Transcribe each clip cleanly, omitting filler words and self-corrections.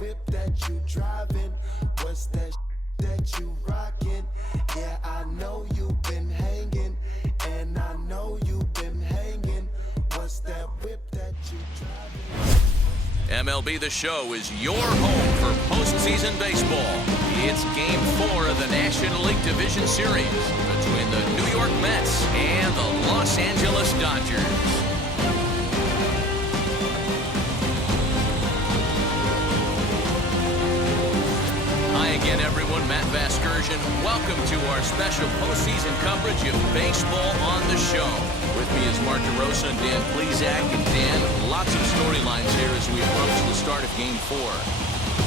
whip that you driving? What's that that you rocking? Yeah, I know you've been hanging, and I know you've been hanging. What's that whip that you driving? MLB The Show is your home for postseason baseball. It's Game 4 of the National League Division Series between the New York Mets and the Los Angeles Dodgers. Hi again, everyone. Matt Vasgersian. Welcome to our special postseason coverage of baseball on the show. With me is Mark DeRosa and Dan Plesac. And Dan, lots of storylines here as we approach the start of Game 4.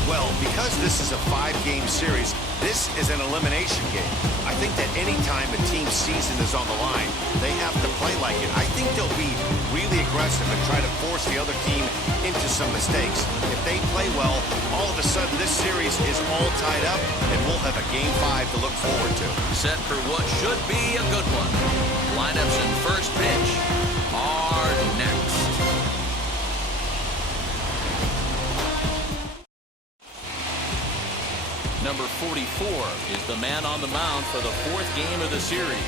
Well, because this is a 5-game series, this is an elimination game. I think that any time a team's season is on the line, they have to play like it. I think they'll be really aggressive and try to force the other team into some mistakes. If they play well, all of a sudden this series is all tied up, and we'll have a Game 5 to look forward to. Set for what should be a good one. Lineups and first pitch are next. Number 44 is the man on the mound for the 4th game of the series.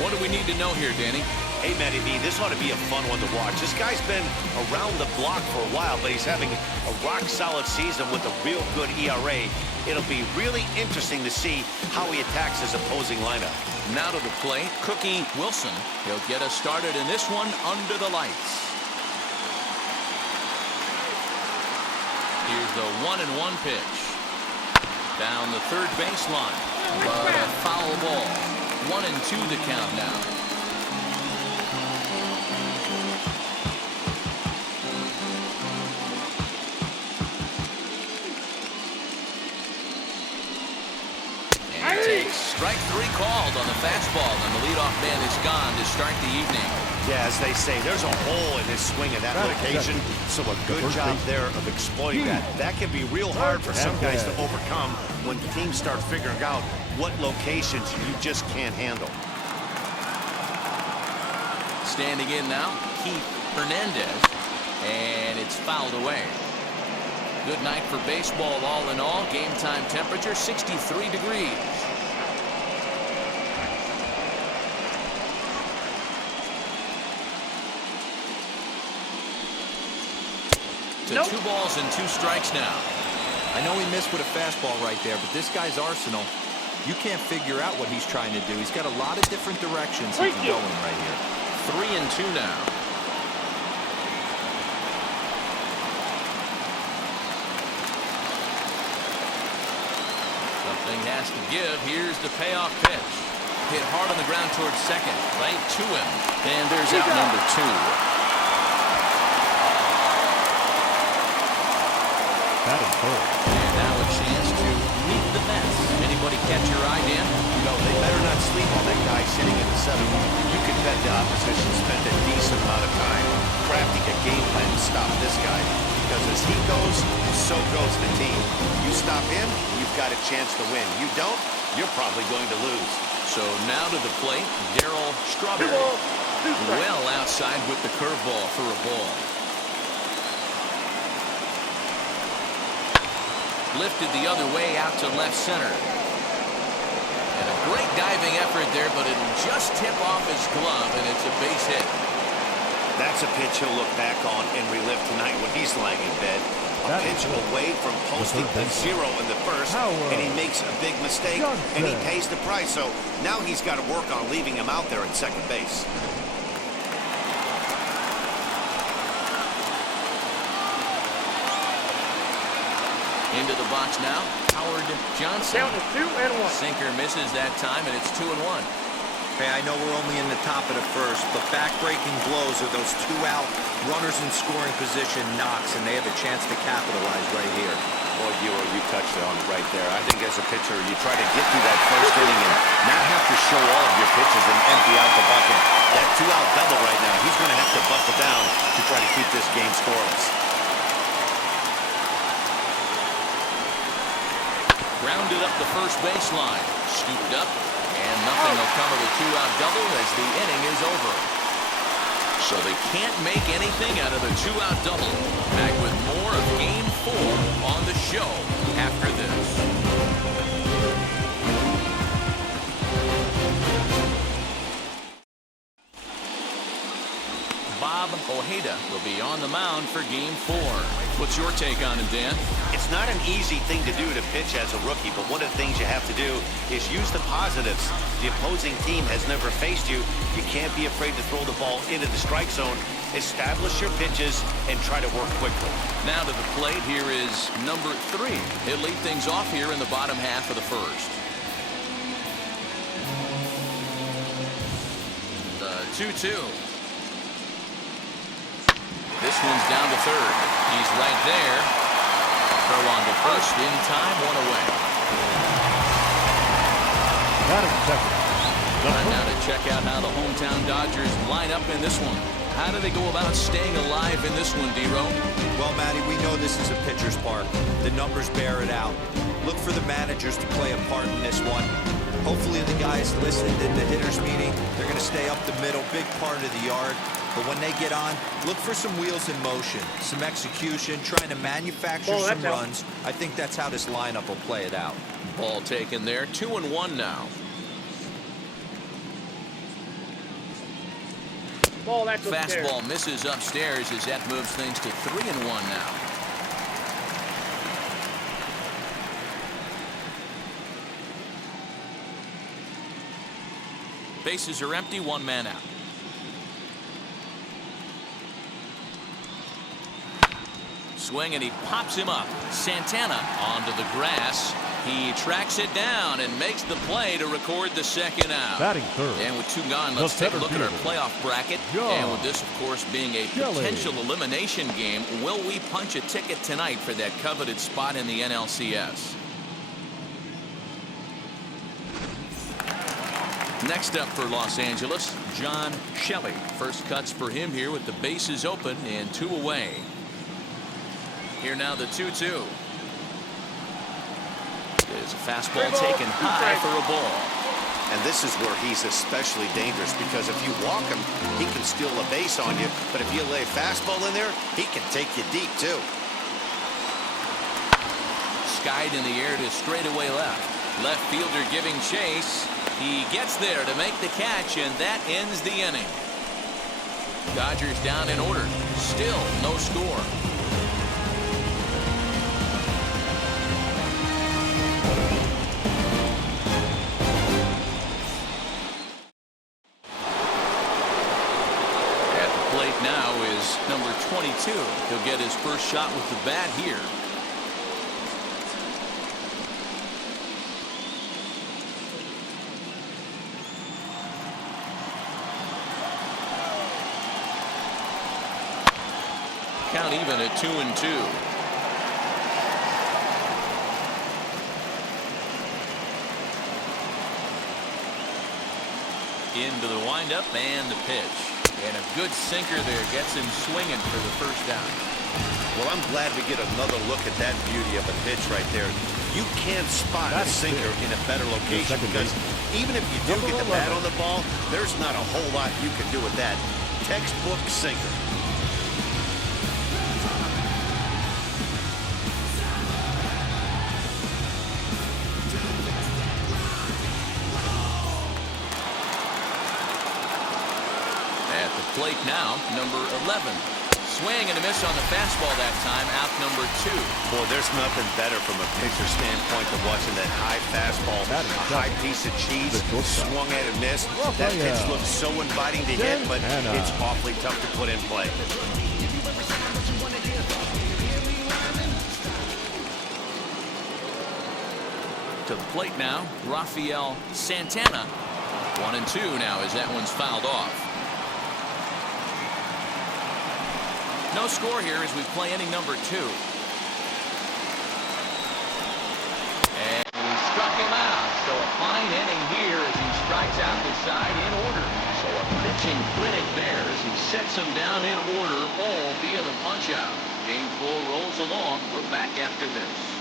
What do we need to know here, Danny? Hey, Matty B, this ought to be a fun one to watch. This guy's been around the block for a while, but he's having a rock-solid season with a real good ERA. It'll be really interesting to see how he attacks his opposing lineup. Now to the plate, Cookie Wilson. He'll get us started in this one under the lights. Here's the 1-1 pitch. Down the third baseline, but a foul ball. 1-2 the count now. And he takes strike 3 called on the fastball, and the leadoff man is gone to start the evening. Yeah, as they say, there's a hole in his swing at that location, so a good job there of exploiting that. That can be real hard for some guys to overcome when teams start figuring out what locations you just can't handle. Standing in now, Keith Hernandez, and it's fouled away. Good night for baseball all in all. Game time temperature 63 degrees. To 2 balls and 2 strikes now. I know he missed with a fastball right there, but this guy's arsenal, you can't figure out what he's trying to do. He's got a lot of different directions he can go in right here. 3-2 now. Something has to give. Here's the payoff pitch. Hit hard on the ground towards second. Right to him. And there's out number 2. Batting third. And now a chance to meet the Mets. Anybody catch your eye, Dan? No, they better not sleep on that guy sitting in the 7th. You can bet the opposition spent a decent amount of time crafting a game plan to stop this guy. Because as he goes, so goes the team. You stop him, you've got a chance to win. You don't, you're probably going to lose. So now to the plate, Darryl Strawberry. Well outside with the curveball for a ball. Lifted the other way out to left center. And a great diving effort there, but it'll just tip off his glove, and it's a base hit. That's a pitch he'll look back on and relive tonight when he's lying in bed. A pitch away from posting a 0 in the first, and he makes a big mistake, and he pays the price. So now he's got to work on leaving him out there at second base. Into the box now, Howard Johnson. Down to 2-1. Sinker misses that time, and it's 2-1. Hey, I know we're only in the top of the first, but back-breaking blows are those 2-out runners in scoring position knocks, and they have a chance to capitalize right here. Boy, you touched it on right there. I think as a pitcher, you try to get through that first inning and not have to show all of your pitches and empty out the bucket. That 2-out double right now, he's going to have to buckle down to try to keep this game scoreless. Grounded up the first baseline. Scooped up, and nothing will come of the 2-out double as the inning is over. So they can't make anything out of the 2-out double. Back with more of Game 4 on the show. show after this. Bob Ojeda will be on the mound for Game 4. What's your take on him, Dan? It's not an easy thing to do to pitch as a rookie, but one of the things you have to do is use the positives. The opposing team has never faced you. You can't be afraid to throw the ball into the strike zone. Establish your pitches and try to work quickly. Now to the plate, here is number 3. He'll lead things off here in the bottom half of the first. The 2-2. This one's down to third. He's right there. Throw on to first in time, 1 away. Time now to check out how the hometown Dodgers line up in this one. How do they go about staying alive in this one, D-Row? Well, Matty, we know this is a pitcher's park. The numbers bear it out. Look for the managers to play a part in this one. Hopefully the guys listened in the hitters meeting. They're going to stay up the middle, big part of the yard. But when they get on, look for some wheels in motion, some execution, trying to manufacture some runs. I think that's how this lineup will play it out. Ball taken there, 2-1 now. Fastball misses upstairs as that moves things to 3-1 now. Bases are empty, 1 man out. Swing, and he pops him up. Santana onto the grass. He tracks it down and makes the play to record the second out. Batting third. And with 2 gone, let's take a look at our playoff bracket. And with this, of course, being a potential elimination game, will we punch a ticket tonight for that coveted spot in the NLCS? Next up for Los Angeles, John Shelley. First cuts for him here with the bases open and 2 away. Here now the 2-2. There's a fastball taken high for a ball. And this is where he's especially dangerous, because if you walk him, he can steal a base on you. But if you lay a fastball in there, he can take you deep, too. Skied in the air to straightaway left. Left fielder giving chase. He gets there to make the catch, and that ends the inning. Dodgers down in order. Still no score. Now is number 22. He'll get his first shot with the bat here. Count even at 2-2. Into the windup and the pitch. And a good sinker there gets him swinging for the first down. Well, I'm glad we get another look at that beauty of a pitch right there. You can't spot a sinker in a better location, because even if you do get the bat on the ball, there's not a whole lot you can do with that. Textbook sinker. Plate now, number 11. Swing and a miss on the fastball that time, out number 2. Boy, there's nothing better from a pitcher standpoint than watching that high fastball, a high piece of cheese, swung at and missed. That pitch looks so inviting to hit, but it's awfully tough to put in play. To the plate now, Rafael Santana. 1-2 now as that one's fouled off. No score here as we play inning number 2. And we struck him out. So a fine inning here as he strikes out the side in order. So a pitching clinic there as he sets him down in order, all via the punch out. Game 4 rolls along. We're back after this.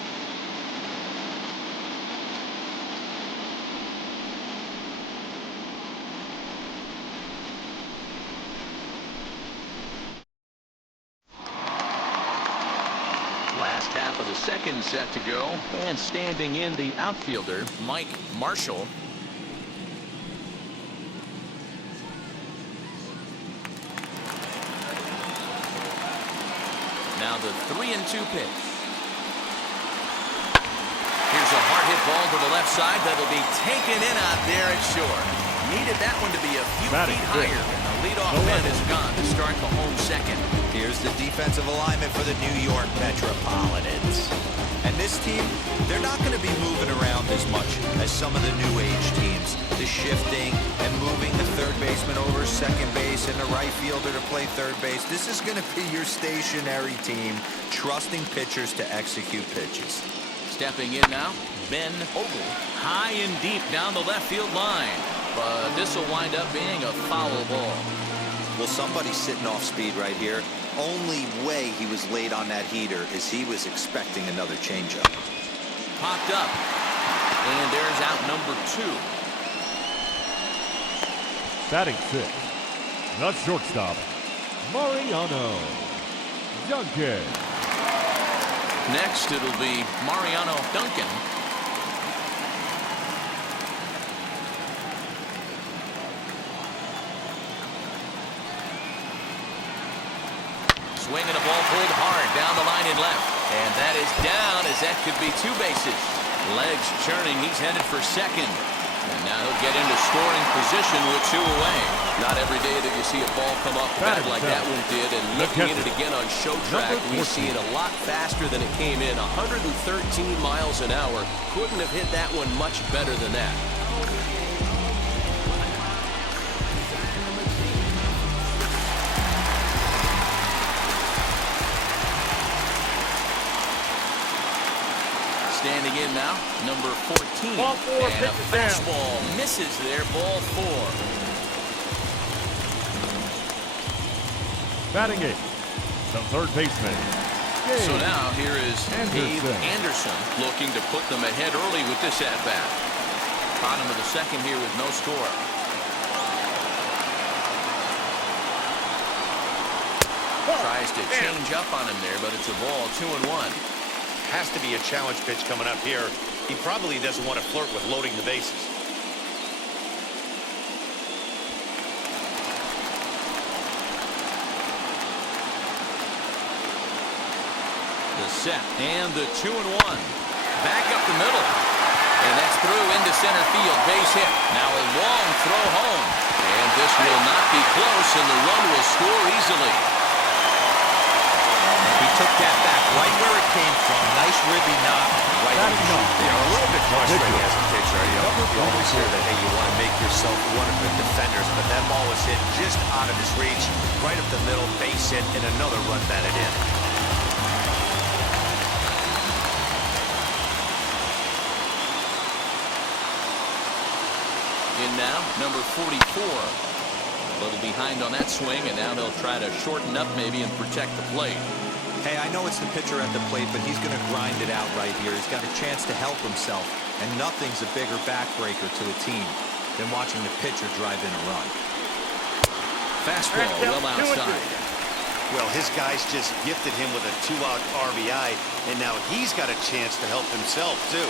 Last half of the second set to go, and standing in the outfielder, Mike Marshall. Now the 3-2 pitch. Here's a hard hit ball to the left side that'll be taken in out there at short. Needed that one to be a few feet higher. And the leadoff man is gone to start the home second. Here's the defensive alignment for the New York Metropolitans. And this team, they're not going to be moving around as much as some of the new age teams. The shifting and moving the third baseman over second base and the right fielder to play third base. This is going to be your stationary team, trusting pitchers to execute pitches. Stepping in now, Ben Ogle. High and deep down the left field line. But this will wind up being a foul ball. Well, somebody's sitting off speed right here. Only way he was late on that heater is he was expecting another changeup. Popped up. And there's out number 2. Batting 6. The shortstop, Mariano Duncan. Next, it'll be Mariano Duncan. Swinging a ball pulled hard down the line and left. And that is down as that could be 2 bases. Legs churning. He's headed for second. And now he'll get into scoring position with 2 away. Not every day that you see a ball come up bad like that one did. And looking at it again on show track, we see it a lot faster than it came in. 113 miles an hour. Couldn't have hit that one much better than that. Standing in now, number 14. Ball 4, and a fastball misses there, ball 4. Batting 8. The third baseman. So now here is Dave Anderson looking to put them ahead early with this at-bat. Bottom of the second here with no score. Tries to change up on him there, but it's a ball, 2-1. Has to be a challenge pitch coming up here. He probably doesn't want to flirt with loading the bases. The set and the 2-1. Back up the middle. And that's through into center field. Base hit. Now a long throw home. And this will not be close, and the run will score easily. He took that back right where it came from. Nice ribby knock right on the shoot there. A little bit frustrating as a pitcher. You always hear that, hey, you want to make yourself one of the defenders, but that ball was hit just out of his reach, right up the middle, base hit, and another run batted in. In now, number 44. A little behind on that swing, and now they'll try to shorten up maybe and protect the plate. Hey, I know it's the pitcher at the plate, but he's going to grind it out right here. He's got a chance to help himself, and nothing's a bigger backbreaker to a team than watching the pitcher drive in a run. Fastball well outside. Well, his guys just gifted him with a 2-out RBI, and now he's got a chance to help himself, too.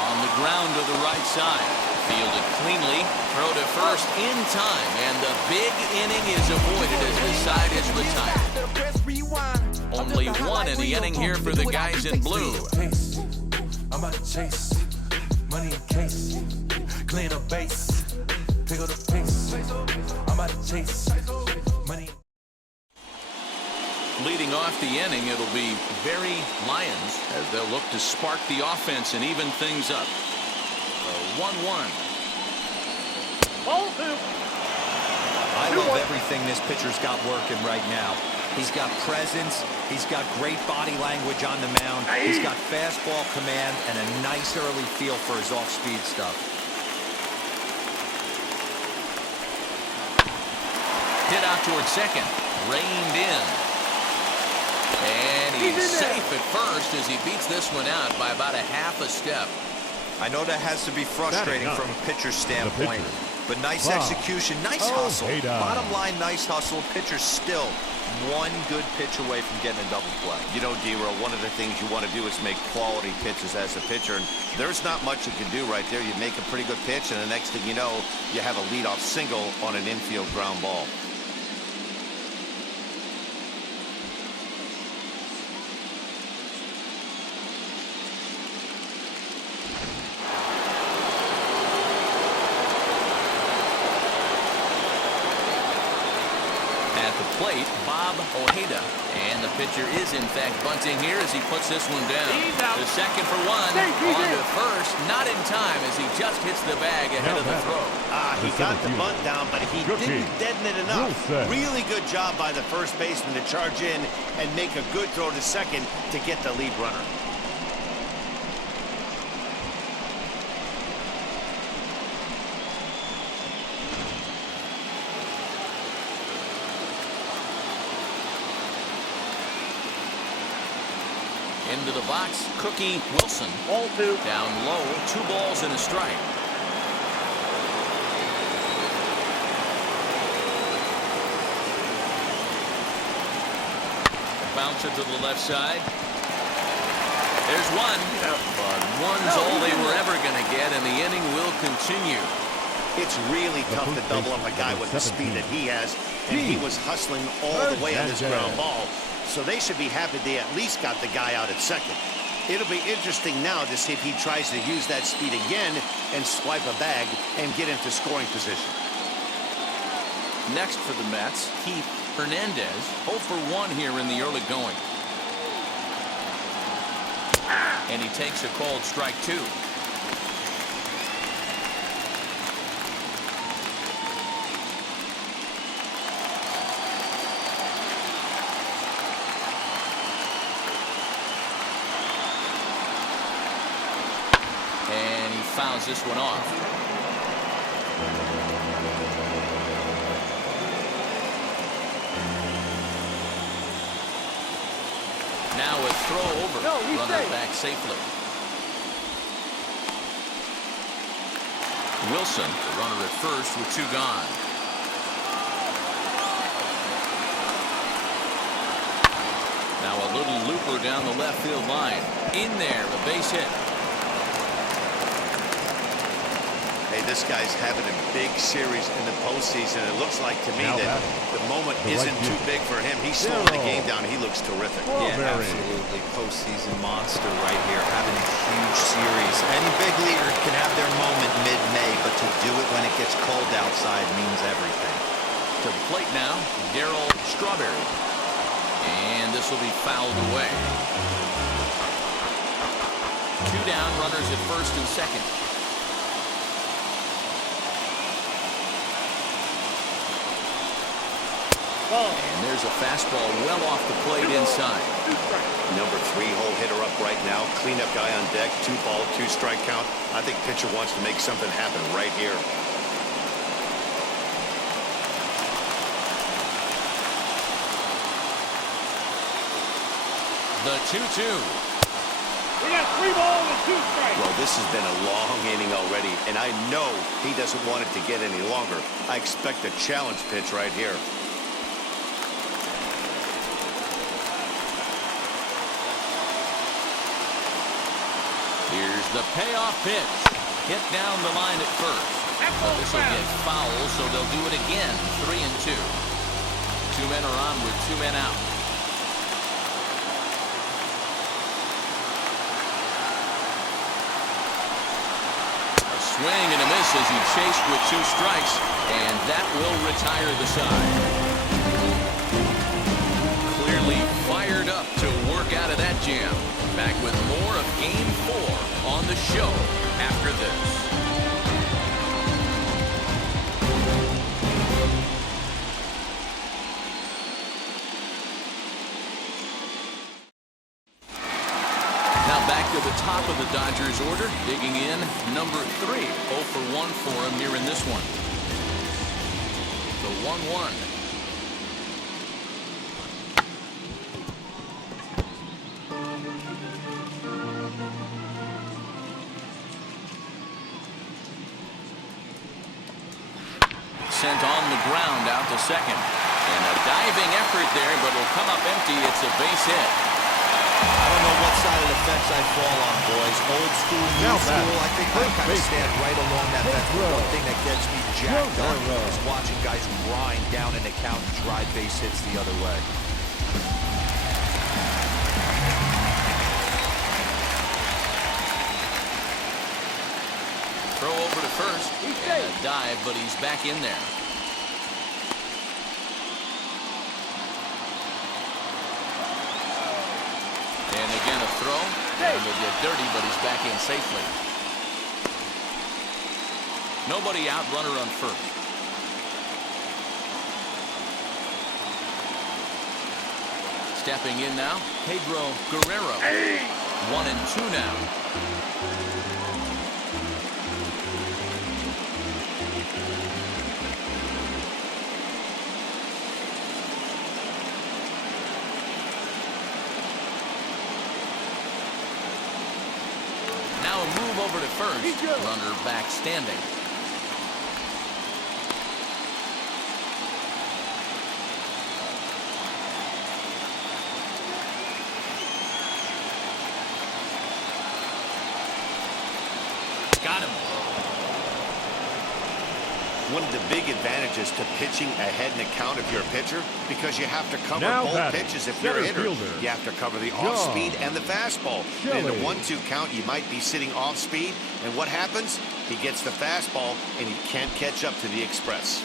On the ground to the right side. Fielded cleanly. Throw to first in time. And the big inning is avoided as the side is retired. Only 1 in the inning here for the guys in blue. I'm about to chase money in case. Clean up base. Pick up the pace. I'm about to chase money. Leading off the inning, it'll be Barry Lyons as they'll look to spark the offense and even things up. 1-1. I love everything this pitcher's got working right now. He's got presence. He's got great body language on the mound. He's got fastball command and a nice early feel for his off-speed stuff. Hit out towards second. Reined in. And he's safe at first as he beats this one out by about a half a step. I know that has to be frustrating from a pitcher's standpoint, But nice Wow. execution, nice Oh, hustle. Ojeda. Bottom line, nice hustle. Pitcher's still one good pitch away from getting a double play. You know, D-Roll, one of the things you want to do is make quality pitches as a pitcher, and there's not much you can do right there. You make a pretty good pitch, and the next thing you know, you have a leadoff single on an infield ground ball. At the plate, Bob Ojeda. And the pitcher is, in fact, bunting here as he puts this one down. The second for one. On to first. Not in time as he just hits the bag ahead of the throw. He got the bunt down, but he Good didn't key. deaden it enough. Well said. Really good job by the first baseman to charge in and make a good throw to second to get the lead runner. Into the box, Cookie Wilson. Ball two. Down low, 2 balls and a strike. Bounce it to the left side. There's one. But one's all they were ever going to get, and the inning will continue. It's really tough to double up a guy with the speed that he has, and he was hustling all the way on this ground ball. So they should be happy they at least got the guy out at second. It'll be interesting now to see if he tries to use that speed again and swipe a bag and get into scoring position. Next for the Mets, Keith Hernandez, 0 for 1 here in the early going. And he takes a called strike 2. And he fouls this one off. Now a throw over. Runner back safely. Wilson, the runner at first with 2 gone. Now a little looper down the left field line. In there, a base hit. Hey, this guy's having a big series in the postseason. It looks like to me that the moment isn't too big for him. He's slowing the game down. He looks terrific. Yeah, absolutely. Postseason monster right here, having a huge series. Any big leaguer can have their moment mid-May, but to do it when it gets cold outside means everything. To the plate now, Darryl Strawberry. And this will be fouled away. 2 down, runners at first and second. And there's a fastball well off the plate inside. Number 3 hole hitter up right now. Cleanup guy on deck. 2 ball, 2 strike count. I think pitcher wants to make something happen right here. The 2-2. We got 3 balls and 2 strikes. Well, this has been a long inning already, and I know he doesn't want it to get any longer. I expect a challenge pitch right here. Here's the payoff pitch. Hit down the line at first. But this will get foul, so they'll do it again. 3-2. 2 men are on with 2 men out. A swing and a miss as he chased with 2 strikes, and that will retire the side. Clearly fired up to work out of that jam. Back with more of Game 4 on the show after this. Now back to the top of the Dodgers order, digging in, number 3, 0 for 1 for him here in this one. The 1-1. the second. And a diving effort there, but it'll come up empty. It's a base hit. I don't know what side of the fence I fall on, boys. Old school, new school. I think I kind of stand right along that fence. But one thing that gets me jacked up is watching guys grind down an account and drive base hits the other way. Throw over to first. And a dive, but he's back in there. And again a throw. And he'll get dirty, but he's back in safely. Nobody out, runner on first. Stepping in now, Pedro Guerrero. 1-2 now. Now a move over to first. Runner back standing. Got him. One of the big advantages to pitching ahead in the count if you're a pitcher, because you have to cover both pitches if you're a hitter. You have to cover the off-speed and the fastball. And in a 1-2 count, you might be sitting off-speed, and what happens? He gets the fastball, and he can't catch up to the express.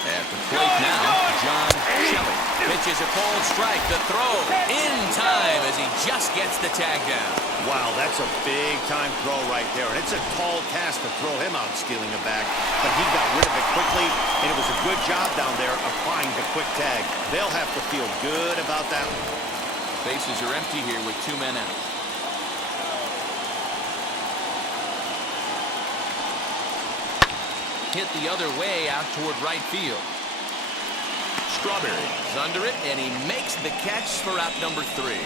At the plate now, John Shelley pitches a cold strike. The throw in time as he just gets the tag down. Wow, that's a big-time throw right there. And it's a tall task to throw him out stealing a bag. But he got rid of it quickly, and it was a good job down there applying the quick tag. They'll have to feel good about that one. Bases are empty here with 2 men out. Hit the other way out toward right field. Strawberry is under it, and he makes the catch for out number 3.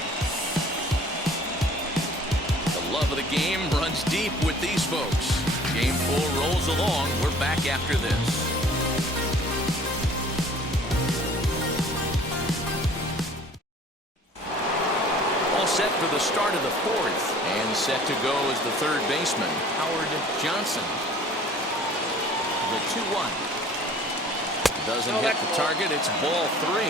The love of the game runs deep with these folks. Game 4 rolls along. We're back after this. All set for the start of the 4th, and set to go is the third baseman, Howard Johnson. The 2-1. Doesn't hit the target. It's ball 3.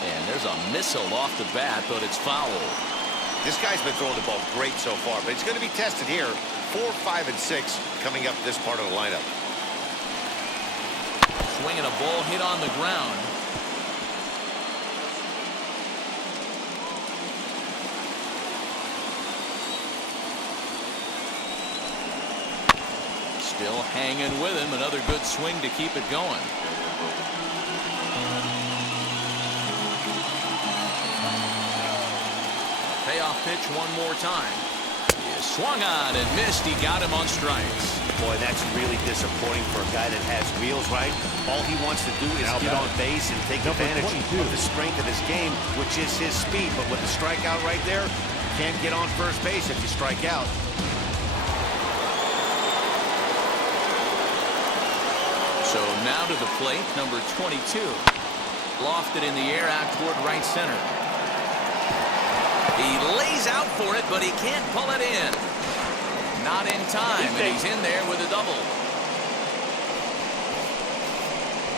And there's a missile off the bat, but it's foul. This guy's been throwing the ball great so far, but it's going to be tested here. 4, 5, and 6 coming up this part of the lineup. Swinging a ball hit on the ground. Still hanging with him. Another good swing to keep it going. Payoff pitch one more time. He swung on and missed. He got him on strikes. Boy, that's really disappointing for a guy that has wheels, right? All he wants to do is get on base and take advantage of the strength of his game, which is his speed. But with the strikeout right there, you can't get on first base if you strike out. So now to the plate, number 22. Lofted in the air out toward right center. He lays out for it, but he can't pull it in. Not in time, and he's in there with a double.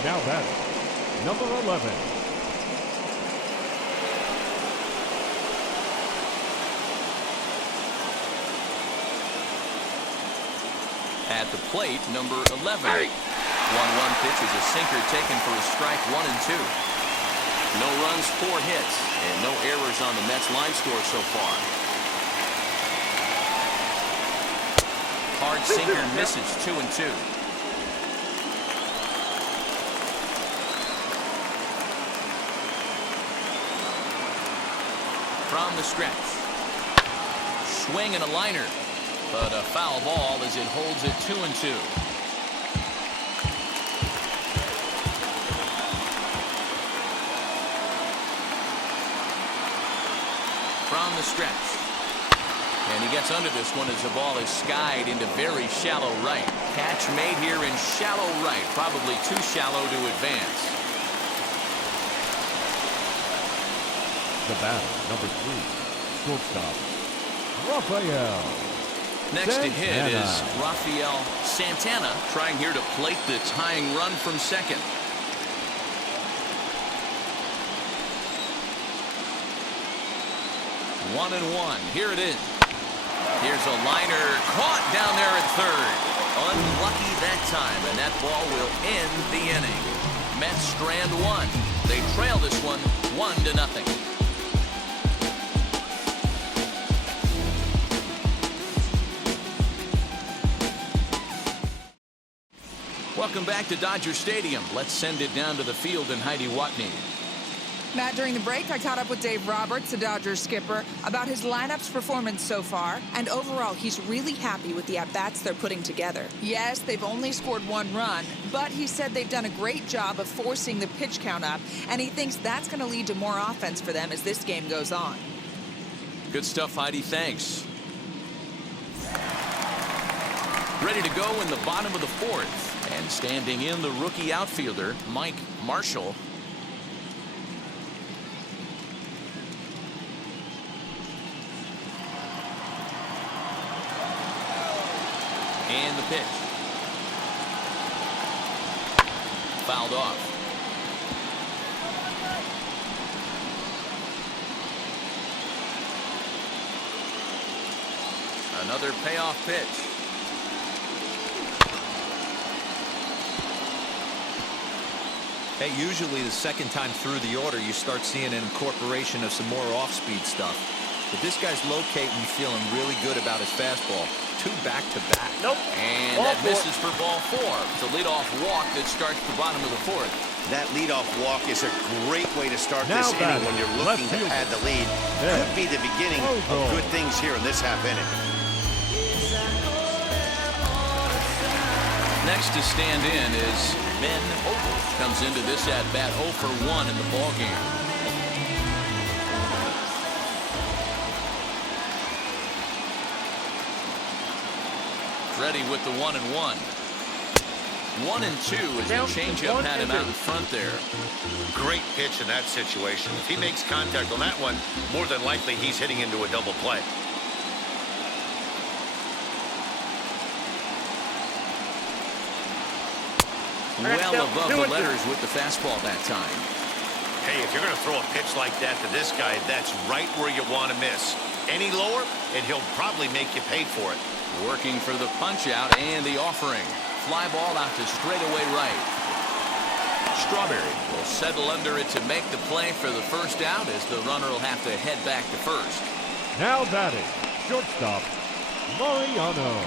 Now batting, number 11. At the plate, number 11. 1-1 pitch is a sinker taken for a strike, 1-2. No runs, 4 hits, and no errors on the Mets line score so far. Hard sinker misses, 2-2. From the stretch. Swing and a liner, but a foul ball as it holds it 2-2. down the stretch. And he gets under this one as the ball is skied into very shallow right. Catch made here in shallow right, probably too shallow to advance. The batter, number 3, shortstop, Rafael. Next to hit Santana. is Rafael Santana, trying here to plate the tying run from second. One and one. Here it is. Here's a liner caught down there at third. Unlucky that time, and that ball will end the inning. Mets strand one. They trail this one 1-0. Welcome back to Dodger Stadium. Let's send it down to the field and Heidi Watney. Matt, during the break, I caught up with Dave Roberts, the Dodgers skipper, about his lineup's performance so far, and overall, he's really happy with the at-bats they're putting together. Yes, they've only scored 1 run, but he said they've done a great job of forcing the pitch count up, and he thinks that's going to lead to more offense for them as this game goes on. Good stuff, Heidi. Thanks. Ready to go in the bottom of the 4th, and standing in the rookie outfielder, Mike Marshall. And the pitch. Fouled off. Another payoff pitch. Hey, usually the second time through the order, you start seeing an incorporation of some more off-speed stuff. But this guy's locating, feeling really good about his fastball. 2 back-to-back. Nope. And Ball that 4. misses for ball 4. It's a leadoff walk that starts the bottom of the 4th. That leadoff walk is a great way to start Now this inning batting, when you're left looking to fielder. add the lead. Yeah. Could be the beginning of good things here in this half inning. Next to stand in is Ben Ogle. Comes into this at-bat 0 for 1 in the ballgame. Ready with the 1-1. 1-2 as the changeup had him out in front there. Great pitch in that situation. If he makes contact on that one, more than likely he's hitting into a double play. Well above the letters with the fastball that time. Hey, if you're going to throw a pitch like that to this guy, that's right where you want to miss. Any lower, and he'll probably make you pay for it. Working for the punch out and the offering. Fly ball out to straightaway right. Strawberry will settle under it to make the play for the first out as the runner will have to head back to first. Now batting, shortstop, Mariano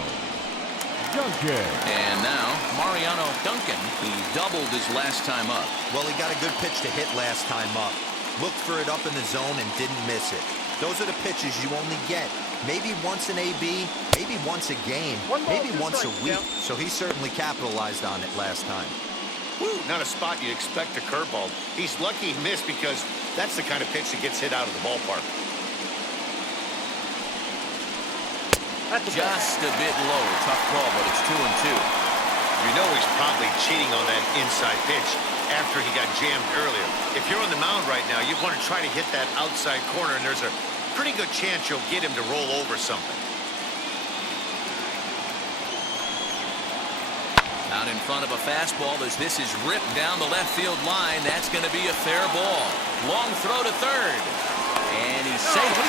Duncan. And now Mariano Duncan. He doubled his last time up. Well, he got a good pitch to hit last time up. Looked for it up in the zone and didn't miss it. Those are the pitches you only get. Maybe once an AB, maybe once a game, maybe once a week. So he certainly capitalized on it last time. Woo, not a spot you'd expect a curveball. He's lucky he missed because that's the kind of pitch that gets hit out of the ballpark. Just a bit low. Tough call, but it's 2-2. You know he's probably cheating on that inside pitch after he got jammed earlier. If you're on the mound right now, you want to try to hit that outside corner, and there's a pretty good chance you'll get him to roll over something. Out in front of a fastball as this is ripped down the left field line. That's going to be a fair ball. Long throw to third. And he's safe.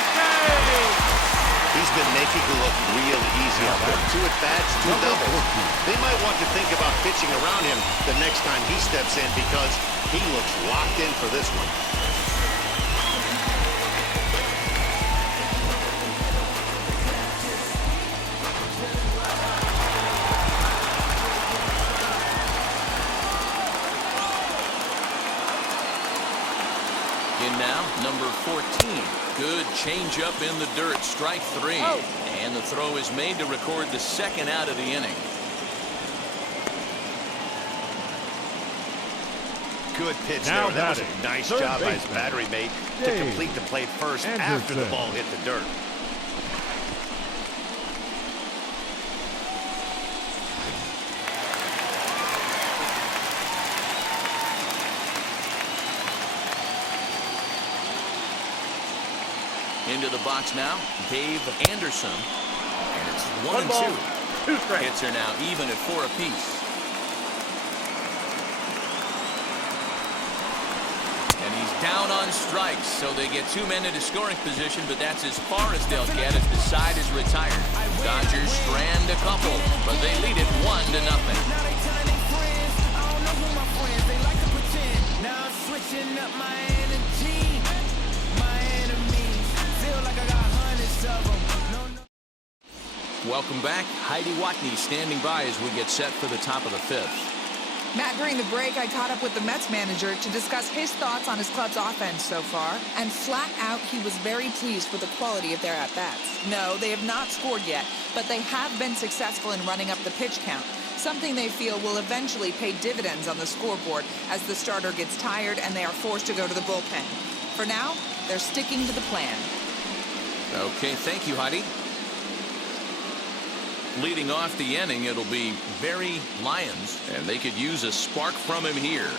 He's been making it look real easy out there. 2 at-bats, 2 doubles. They might want to think about pitching around him the next time he steps in because he looks locked in for this one. In now, number 14. Good changeup in the dirt. Strike 3. And the throw is made to record the second out of the inning. Good pitch Now there. That was batting, a nice third job by his baseman, battery mate to Dave complete the play first after the Anderson. ball hit the dirt. Into the box now, Dave Anderson. And it's 1 and 2. 2 strikes. Hits are now even at 4 apiece. And he's down on strikes, so they get 2 men into scoring position, but that's as far as they'll get as the side is retired. Dodgers strand a couple, but they lead it 1-0. Now they telling their friends, I don't know who my friends, they like to pretend. Now I'm switching up my energy. My enemies feel like I got hundreds of them. Welcome back. Heidi Watney standing by as we get set for the top of the 5th. Matt, during the break, I caught up with the Mets manager to discuss his thoughts on his club's offense so far, and flat out, he was very pleased with the quality of their at-bats. No, they have not scored yet, but they have been successful in running up the pitch count, something they feel will eventually pay dividends on the scoreboard as the starter gets tired and they are forced to go to the bullpen. For now, they're sticking to the plan. Okay, thank you, Heidi. Leading off the inning, it'll be Barry Lyons, and they could use a spark from him here.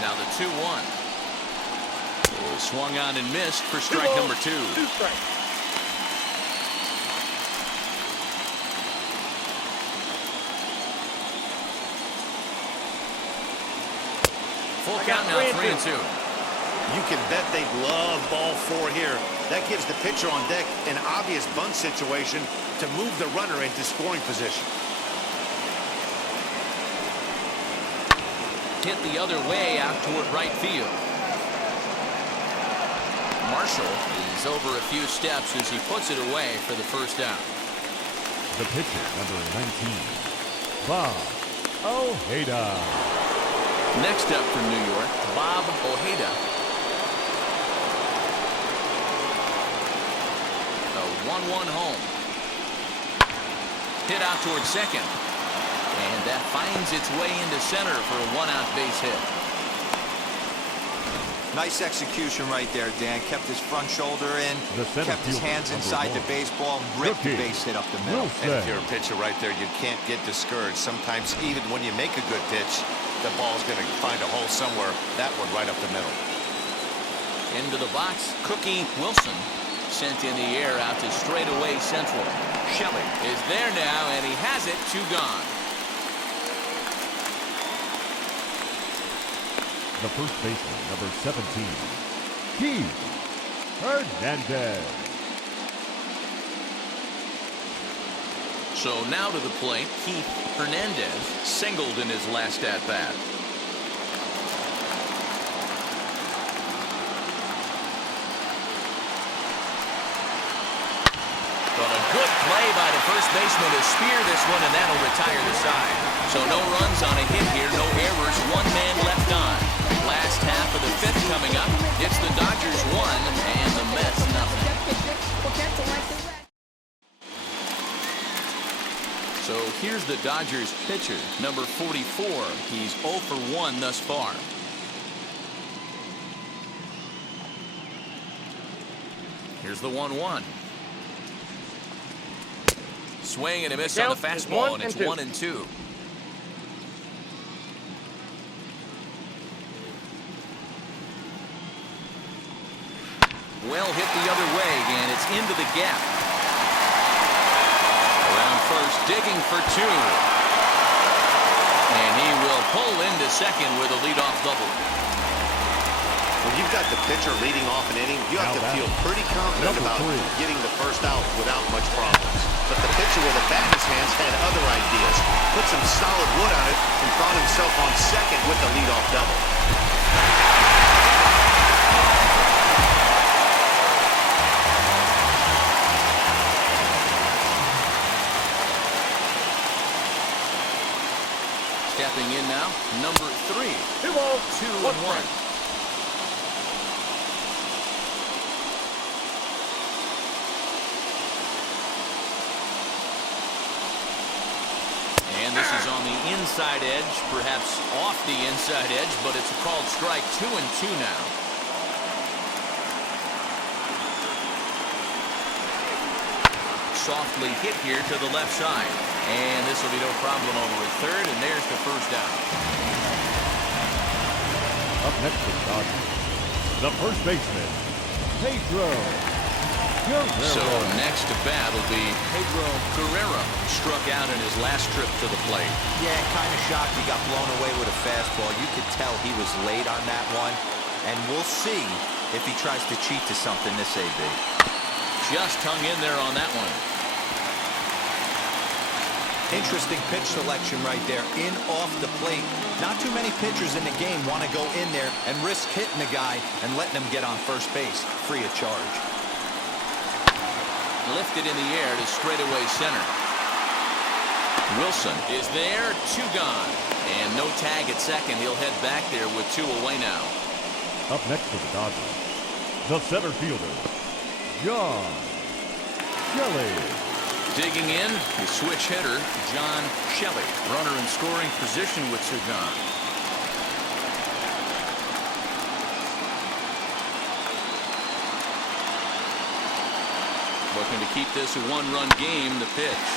Now the 2-1. Swung on and missed for strike number 2. 2 strikes. Full count now, 3-2. You can bet they'd love ball 4 here. That gives the pitcher on deck an obvious bunt situation to move the runner into scoring position. Hit the other way out toward right field. Marshall is over a few steps as he puts it away for the first out. The pitcher, number 19, Bob Ojeda. Next up from New York, Bob Ojeda. The 1-1 home. Hit out towards second. And that finds its way into center for a 1-out base hit. Nice execution right there, Dan. Kept his front shoulder in, kept his hands inside the baseball, ripped the base hit up the middle. And if you're a pitcher right there, you can't get discouraged. Sometimes even when you make a good pitch, the ball's going to find a hole somewhere. That one right up the middle. Into the box, Cookie Wilson sent in the air out to straightaway central. Shelley is there now, and he has it, 2 gone. The first baseman, number 17, Keith Hernandez. So now to the plate, Keith Hernandez singled in his last at-bat. But a good play by the first baseman to spear this one, and that'll retire the side. So no runs on a hit here, no errors, 1 man left on. Last half of the 5th coming up. It's the Dodgers 1 and the Mets 0. So here's the Dodgers pitcher, number 44. He's 0 for 1 thus far. Here's the 1-1. Swing and a miss on the fastball, and it's 1-2. Well hit the other way, and it's into the gap. Around first, digging for 2. And he will pull into second with a leadoff double. When you've got the pitcher leading off an inning, you have to feel pretty confident about getting the first out without much problems. But the pitcher with a bat in his hands had other ideas. Put some solid wood on it and found himself on second with the leadoff double. Stepping in now, number 3. 2 balls, 2-1. And this is on the inside edge, perhaps off the inside edge, but it's a called strike. 2-2 now. Softly hit here to the left side. And this will be no problem over at third, and there's the first out. Up next for Dodgers, the first baseman, Pedro Guerrero. So next to bat will be Pedro Guerrero. Struck out in his last trip to the plate. Yeah, kind of shocked he got blown away with a fastball. You could tell he was late on that one. And we'll see if he tries to cheat to something this AB. Just hung in there on that one. Interesting pitch selection right there. In off the plate. Not too many pitchers in the game want to go in there and risk hitting the guy and letting him get on first base free of charge. Lifted in the air to straightaway center. Wilson is there, 2 gone. And no tag at second. He'll head back there with 2 away now. Up next for the Dodgers, the center fielder, John Shelley. Digging in, the switch hitter, John Shelley. Runner in scoring position with 2 gone. Looking to keep this a 1-run game, the pitch.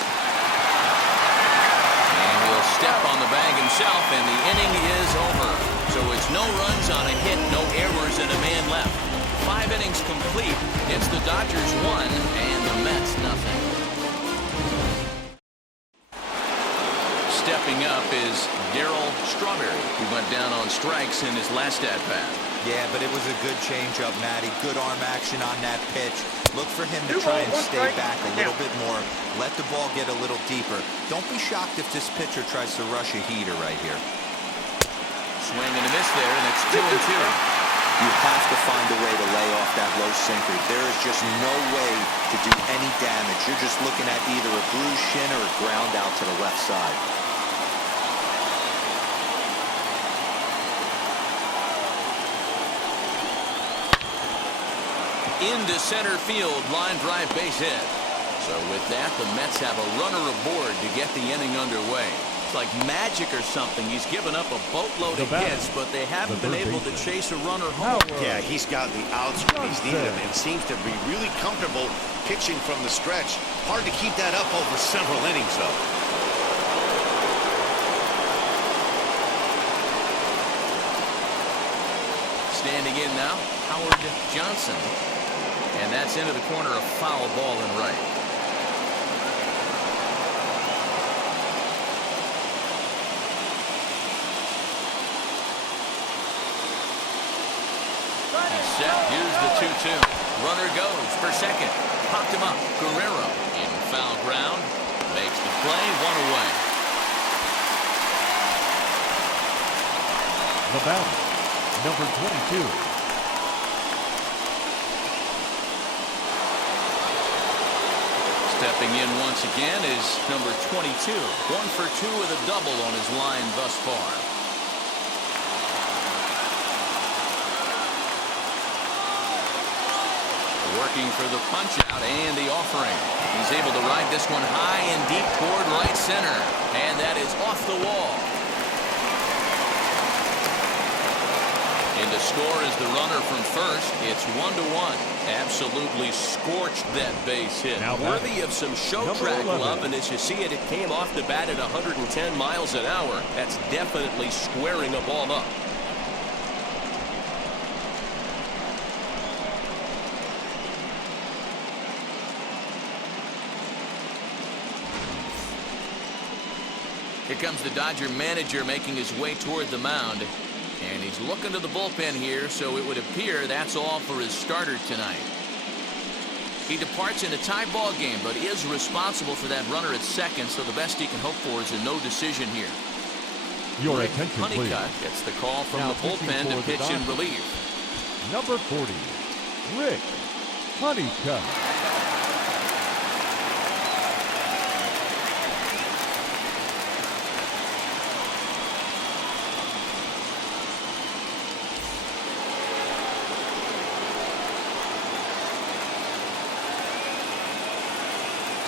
And he'll step on the bag himself, and the inning is over. So it's no runs on a hit, no errors, and a man left. 5 innings complete. It's the Dodgers 1 and the Mets nothing. Stepping up is Darryl Strawberry, who went down on strikes in his last at-bat. Yeah, but it was a good changeup, Matty. Good arm action on that pitch. Look for him to try and stay back a little bit more. Let the ball get a little deeper. Don't be shocked if this pitcher tries to rush a heater right here. Swing and a miss there, and it's 2-2. You have to find a way to lay off that low sinker. There is just no way to do any damage. You're just looking at either a bruised shin or a ground out to the left side. Into center field, line drive base hit. So with that, the Mets have a runner aboard to get the inning underway. It's like magic or something. He's given up a boatload of hits, but they haven't been able to chase a runner home. Yeah, he's got the outs when he's needed them and seems to be really comfortable pitching from the stretch. Hard to keep that up over several innings, though. Standing in now, Howard Johnson. And that's into the corner, a foul ball in right. He's set. Here's the 2-2. Runner goes for second. Popped him up. Guerrero in foul ground. Makes the play. 1 away. The batter, number 22. Stepping in once again is number 22. 1 for 2 with a double on his line thus far. Working for the punch out and the offering. He's able to ride this one high and deep toward right center. And that is off the wall. In to score is the runner from first. It's 1-1. Absolutely scorched that base hit. Now worthy of some show track love, and as you see it, it came off the bat at 110 miles an hour. That's definitely squaring a ball up. Here comes the Dodger manager making his way toward the mound. And he's looking to the bullpen here, so it would appear that's all for his starter tonight. He departs in a tie ball game, but is responsible for that runner at second, so the best he can hope for is a no decision here. Your Rick attention, please. Honeycutt gets the call from Now the bullpen to pitch in relief. Number 40, Rick Honeycutt.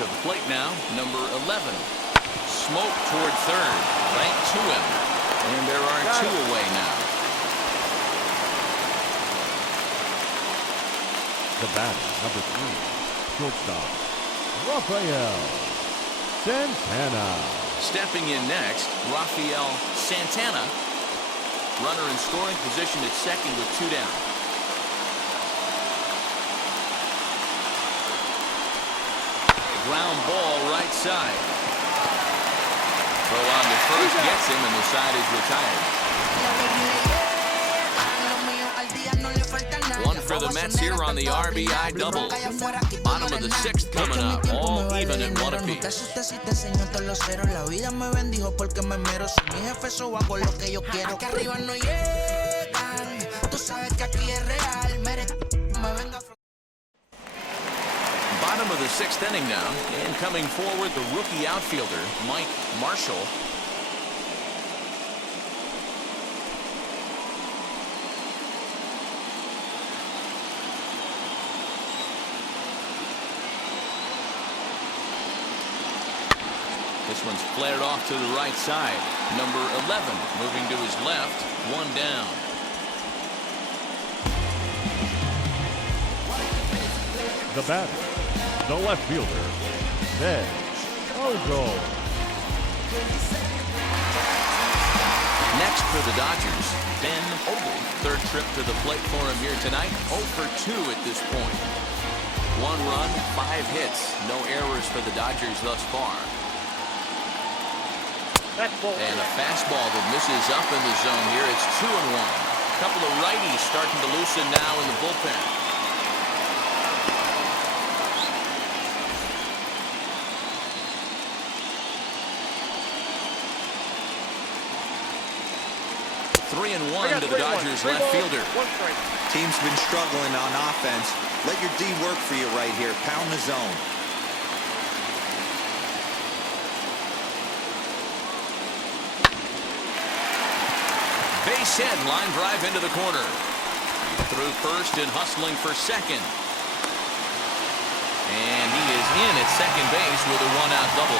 To the plate now, number 11, smoke toward third. Right to him. And there are two away now. The batter, number 3, shortstop, Rafael Santana. Stepping in next, Rafael Santana. Runner in scoring position at second with 2 down. Ground ball right side. Throw on to first gets him, and the side is retired. One for the Mets here on the RBI double. Bottom of the 6th coming up, all even at 1 apiece. Bottom of the 6th inning now, and coming forward the rookie outfielder Mike Marshall. This one's flared off to the right side. Number 11 moving to his left, 1 down. The batter, the left fielder, Ben Ogo. Next for the Dodgers, Ben Ogle. Third trip to the plate for him here tonight. 0 for 2 at this point. 1 run, 5 hits. No errors for the Dodgers thus far. And a fastball that misses up in the zone here. It's 2-1. A couple of righties starting to loosen now in the bullpen. Three and one to the Dodgers left fielder. Team's been struggling on offense. Let your D work for you right here. Pound the zone. Base hit, line drive into the corner. Through first and hustling for second. And he is in at second base with a 1-out double.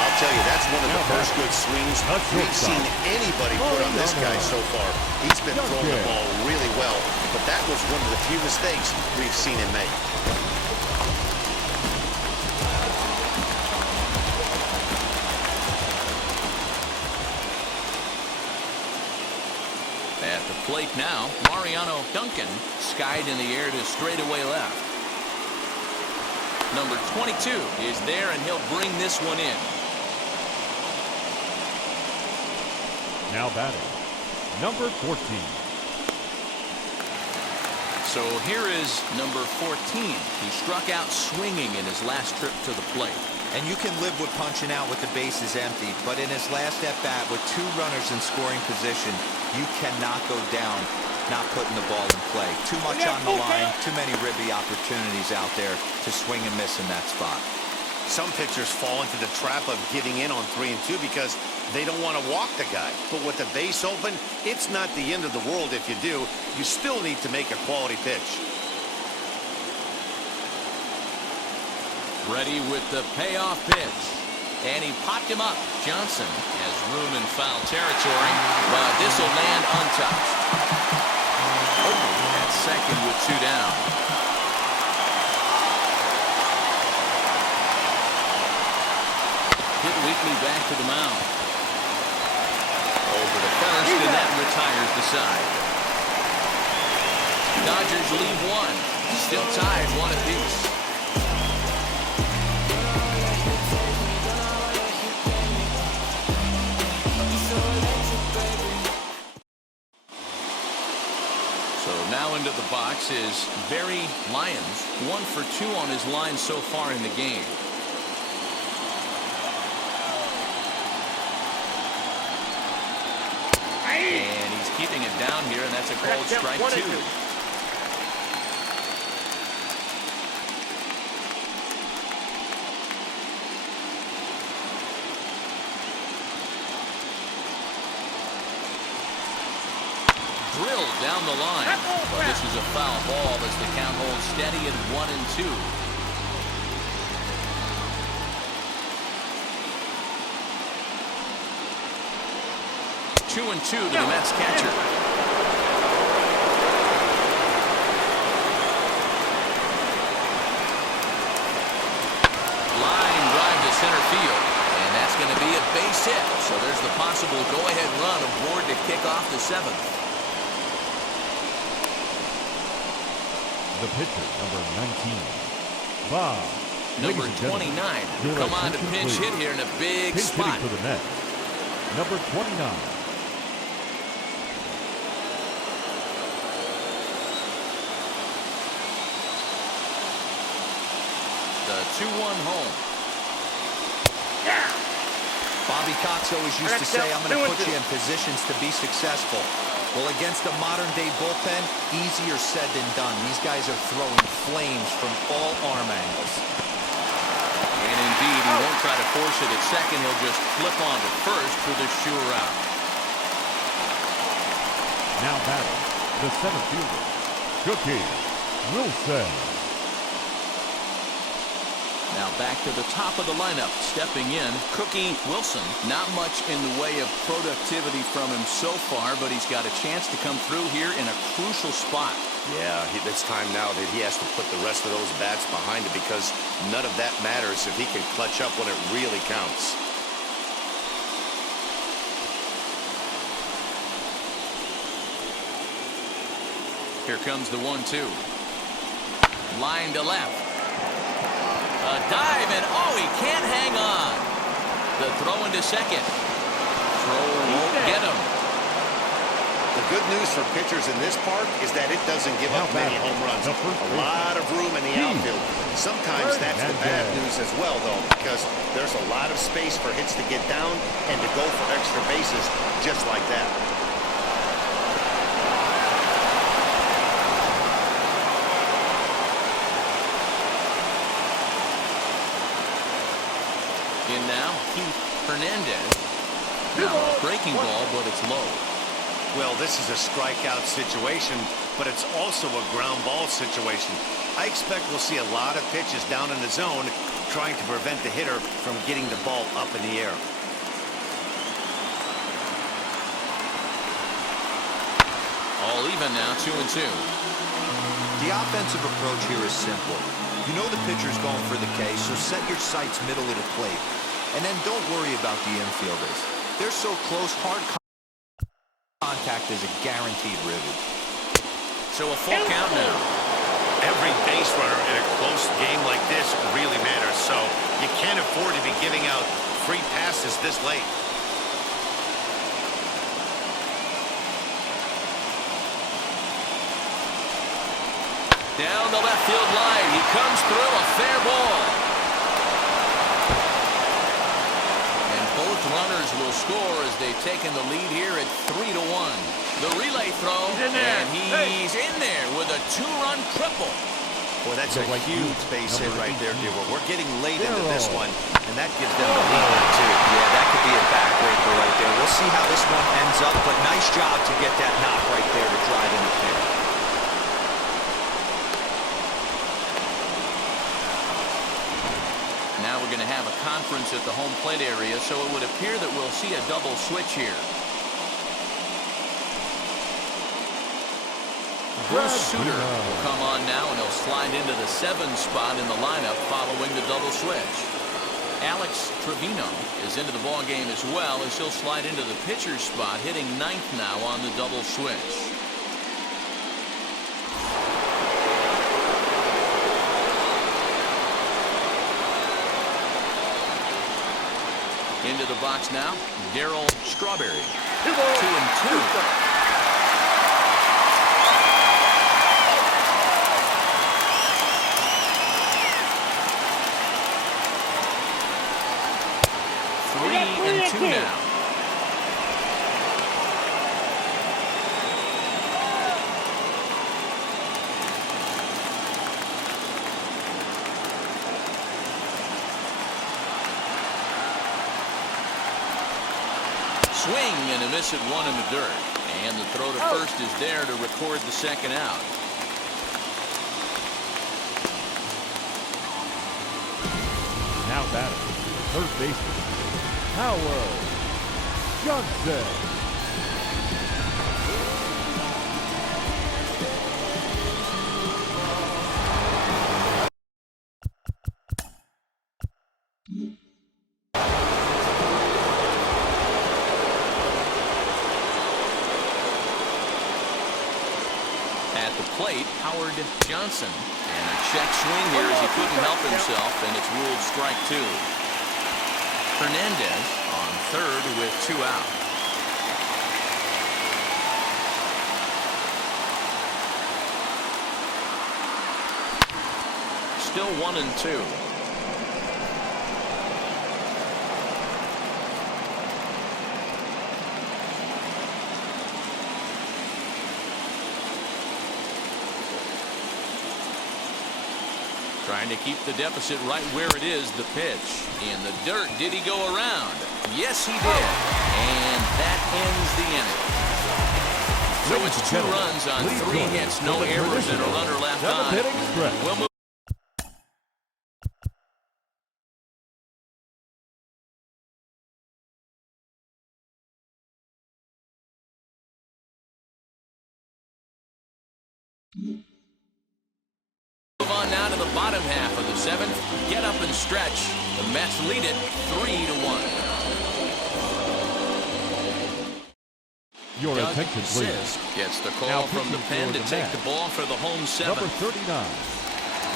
I'll tell you, that's one of the first good swings we've seen anybody put on this guy so far. He's been throwing the ball really well, but that was one of the few mistakes we've seen him make. At the plate now, Mariano Duncan skied in the air to straightaway left. Number 22 is there, and he'll bring this one in. Now batting, number 14. So here is number 14. He struck out swinging in his last trip to the plate. And you can live with punching out with the bases empty, but in his last at-bat with 2 runners in scoring position, you cannot go down not putting the ball in play. Too much on the line, too many ribby opportunities out there to swing and miss in that spot. Some pitchers fall into the trap of giving in on 3 and 2 because they don't want to walk the guy. But with the base open, it's not the end of the world if you do. You still need to make a quality pitch. Ready with the payoff pitch. And he popped him up. Johnson has room in foul territory, but this will land untouched. At second with 2 down. Hit weakly back to the mound. Over to first, and that retires the side. Dodgers lead 1. Still tied 1 apiece. Now into the box is Barry Lyons. 1 for 2 on his line so far in the game. And he's keeping it down here, and that's a called strike 2. Drilled down the line, but this is a foul ball as the count holds steady at 1 and 2. 2-2 to the Mets catcher. Line drive to center field, and that's going to be a base hit. So there's the possible go-ahead run aboard to kick off the 7th. The pitcher, number 19, Bob. Number 29, come on to pinch hit here in a big pinch spot. Hitting for the Mets, number 29. The 2-1 home. Bobby Cox always used to say, I'm going to put you in positions to be successful. Well, against a modern-day bullpen, easier said than done. These guys are throwing flames from all arm angles. And indeed, he won't try to force it at second. He'll just flip on to first for the sure out. Now batting, the center fielder, Cookie Wilson. Now back to the top of the lineup. Stepping in, Cookie Wilson. Not much in the way of productivity from him so far, but he's got a chance to come through here in a crucial spot. Yeah, it's time now that he has to put the rest of those bats behind it, because none of that matters if he can clutch up when it really counts. Here comes the 1-2. Line to left. A dive, and oh, he can't hang on. The throw into second. Throw won't get him. The good news for pitchers in this park is that it doesn't give up many home runs. A lot of room in the outfield. Sometimes that's the bad news as well, though, because there's a lot of space for hits to get down and to go for extra bases just like that. In now, Keith Hernandez. Now, breaking ball, but it's low. Well, this is a strikeout situation, but it's also a ground ball situation. I expect we'll see a lot of pitches down in the zone trying to prevent the hitter from getting the ball up in the air. All even now, 2-2. The offensive approach here is simple. You know the pitcher's going for the K, so set your sights middle of the plate. And then don't worry about the infielders. They're so close, hard contact is a guaranteed rivet. So a full count now. Every base runner in a close game like this really matters, so you can't afford to be giving out free passes this late. Down the left field line. He comes through, a fair ball. And both runners will score as they've taken the lead here at 3-1. The relay throw, and he's in there with a 2-run triple. Boy, that's a huge base hit right there, Dewar. We're getting late into this one, and that gives them the lead, too. Yeah, that could be a backbreaker right there. We'll see how this one ends up, but nice job to get that knock right there to drive in the pair. Now we're going to have a conference at the home plate area, so it would appear that we'll see a double switch here. Bruce Sutter will come on now, and he'll slide into the 7 spot in the lineup following the double switch. Alex Trevino is into the ball game as well, as he'll slide into the pitcher's spot, hitting 9th now on the double switch. Into the box now, Darryl Strawberry. 2-2. And 2 now. Swing and a miss at 1 in the dirt. And the throw to first is there to record the second out. Now batting, third baseman, Howard Johnson. At the plate, Howard Johnson. And a check swing here as he couldn't help himself, and it's ruled strike 2. Hernandez on third with 2 out. Still 1-2. Trying to keep the deficit right where it is. The pitch in the dirt. Did he go around? Yes, he did. And that ends the inning. So it's 2 runs on 3 hits, no errors, and a runner left on. We'll move. Move on now to the bottom half of the 7th. Get up and stretch. The Mets lead it 3-1. Your Doug attention, please. Sisk gets the call Now from the pen to take the ball for the home 7th. Number 39.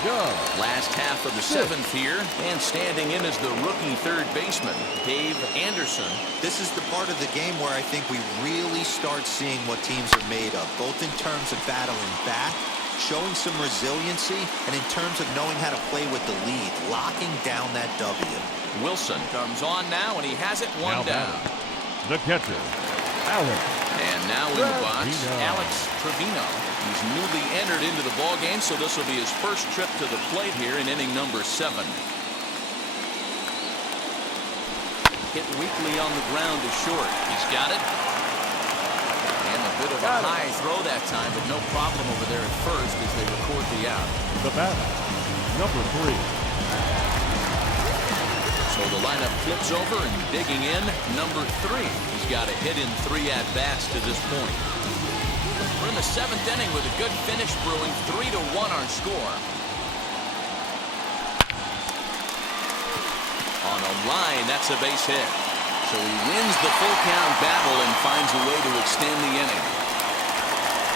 Doug. Last half of the 7th here, and standing in as the rookie third baseman, Dave Anderson. This is the part of the game where I think we really start seeing what teams are made of, both in terms of battling back, showing some resiliency, and in terms of knowing how to play with the lead, locking down that W. Wilson comes on now, and he has it one down. The catcher, Alex. And now in the box, Alex Trevino. He's newly entered into the ball game, so this will be his first trip to the plate here in inning number 7. Hit weakly on the ground to short. He's got it. And a bit of a high throw that time, but no problem over there at first as they record the out. The batter, number 3. So the lineup flips over, and digging in, number 3. He's got a hit in 3 at-bats to this point. We're in the 7th inning with a good finish brewing. 3-1 our score. On a line, that's a base hit. So he wins the full count battle and finds a way to extend the inning.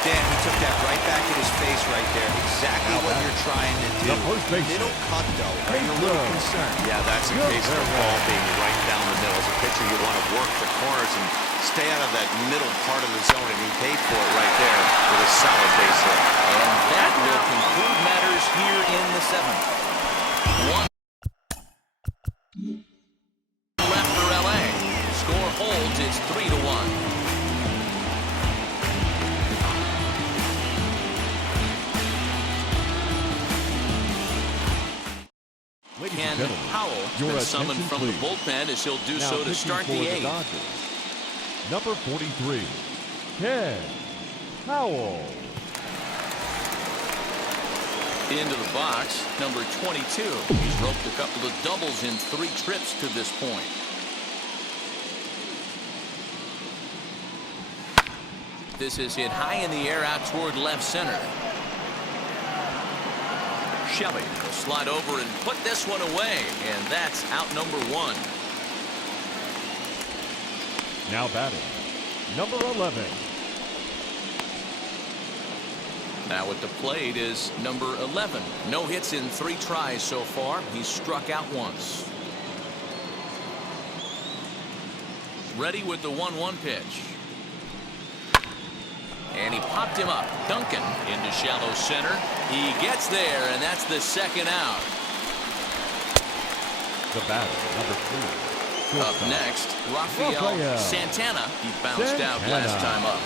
Dan, he took that right back in his face right there. Exactly what you're trying to do. Middle cut, though. Are you a little concerned? Yeah, that's a case of the ball being right down the middle. As a pitcher, you want to work the corners and stay out of that middle part of the zone, and he paid for it right there with a solid base hit. And that will conclude matters here in the 7th. 1 left for LA. Score holds. It's 3-1. Ken Howell has been summoned from the bullpen as he'll do so to start the 8th. Number 43, Ken Howell. Into the box, number 22. He's roped a couple of doubles in 3 trips to this point. This is hit high in the air out toward left center. Shelby will slide over and put this one away, and that's out number 1. Now batting, number 11. Now at the plate is number 11. No hits in 3 tries so far. He's struck out once. Ready with the 1-1 pitch. And he popped him up. Duncan into shallow center. He gets there, and that's the 2nd out. The batter, number 3. Up next, Rafael Santana. He bounced out last time up.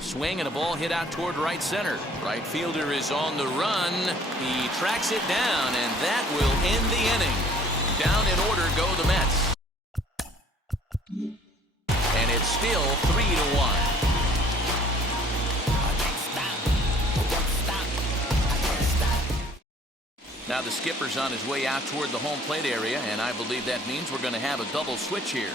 Swing and a ball hit out toward right center. Right fielder is on the run. He tracks it down, and that will end the inning. Down in order go the Mets. And it's still 3-1. Now the skipper's on his way out toward the home plate area, and I believe that means we're going to have a double switch here.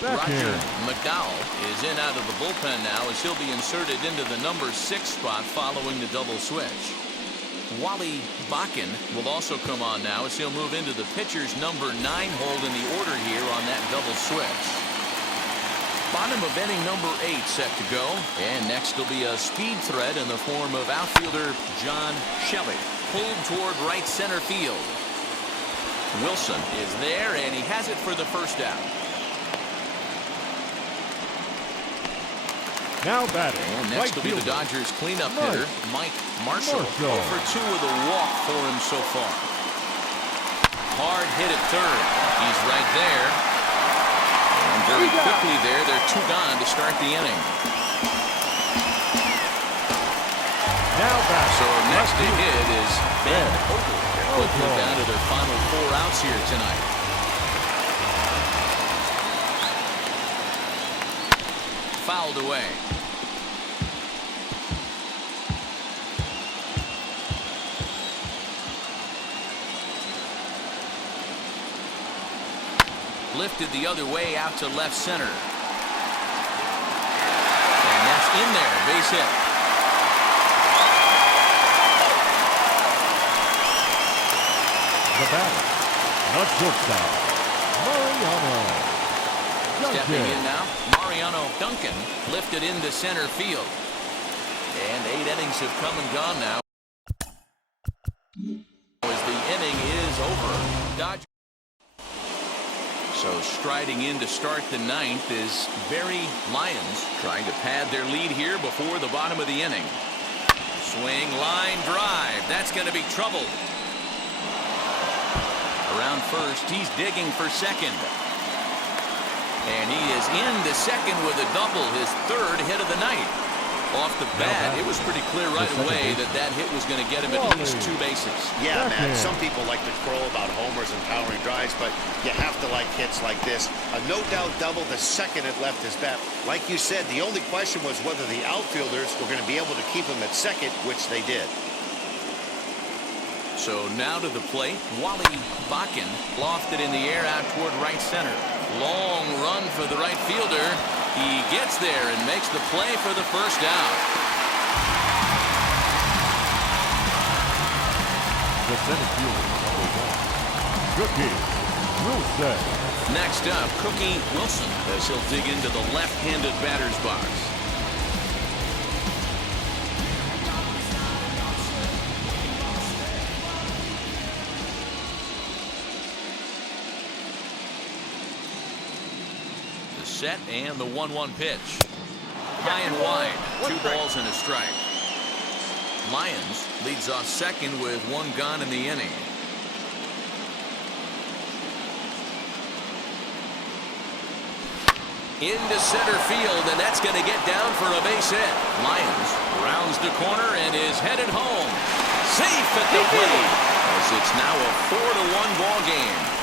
Roger McDowell is in out of the bullpen now as he'll be inserted into the number 6 spot following the double switch. Wally Bakken will also come on now as he'll move into the pitcher's number 9 hold in the order here on that double switch. Bottom of inning number 8 set to go, and next will be a speed threat in the form of outfielder John Shelley, pulled toward right center field. Wilson is there, and he has it for the first out. Now batting. And next will be the Dodgers cleanup hitter, Mike Marshall. 0 for 2 with a walk for him so far. Hard hit at third. He's right there. And very quickly there, they're 2 gone to start the inning. Now batting. So next to hit is Ben Ogle. They're quickly down to their final 4 outs here tonight. Fouled away. Lifted the other way out to left center. And that's in there. Base hit. The batter. Not shortstop. Mariano. Stepping in now, Mariano Duncan lifted into center field. And 8 innings have come and gone now. As the inning is over. Dodgers. So striding in to start the 9th is Barry Lyons, trying to pad their lead here before the bottom of the inning. Swing, line drive. That's going to be trouble. Around first, he's digging for second. And he is into second with a double, his 3rd hit of the night. Off the bat, it was pretty clear right away that hit was going to get him at least 2 bases. Yeah, Matt, some people like to crow about homers and powering drives, but you have to like hits like this. A no-doubt double the second it left his bat. Like you said, the only question was whether the outfielders were going to be able to keep him at second, which they did. So now to the plate, Wally Bakken lofted in the air out toward right center. Long run for the right fielder. He gets there and makes the play for the first out. The center fielder, number 1. Cookie Wilson. Next up, Cookie Wilson, as he'll dig into the left-handed batter's box. Set and the 1-1 pitch. High and wide. 2 balls and a strike. Lyons leads off second with 1 gone in the inning. Into center field, and that's going to get down for a base hit. Lyons rounds the corner and is headed home. Safe at the plate, as it's now a 4-1 ball game.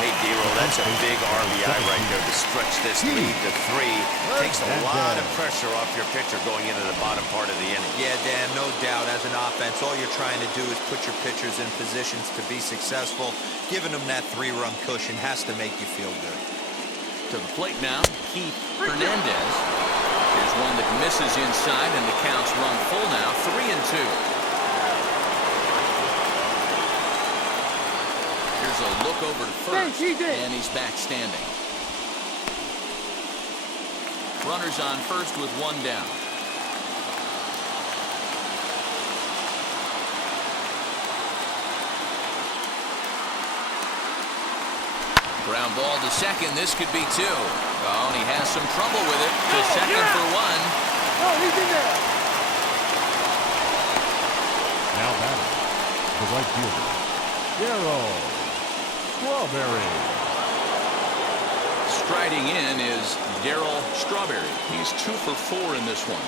Hey, Dero, that's a big RBI right there to stretch this lead to 3. Takes a lot of pressure off your pitcher going into the bottom part of the inning. Yeah, Dan, no doubt. As an offense, all you're trying to do is put your pitchers in positions to be successful. Giving them that 3-run cushion has to make you feel good. To the plate now, Keith Hernandez. Here's one that misses inside, and the count's run full now, 3-2. Here's a look over to first, and he's back standing. Runners on first with 1 down. Ground ball to second. This could be 2. Oh, and he has some trouble with it. To second for 1. No, he's in there. Now batting. The right fielder, Darryl Strawberry. Striding in is Darryl Strawberry. He's 2 for 4 in this one.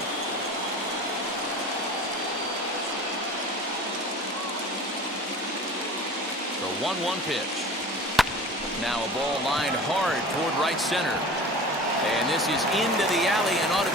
The 1-1 pitch. Now a ball lined hard toward right center. And this is into the alley and ought to be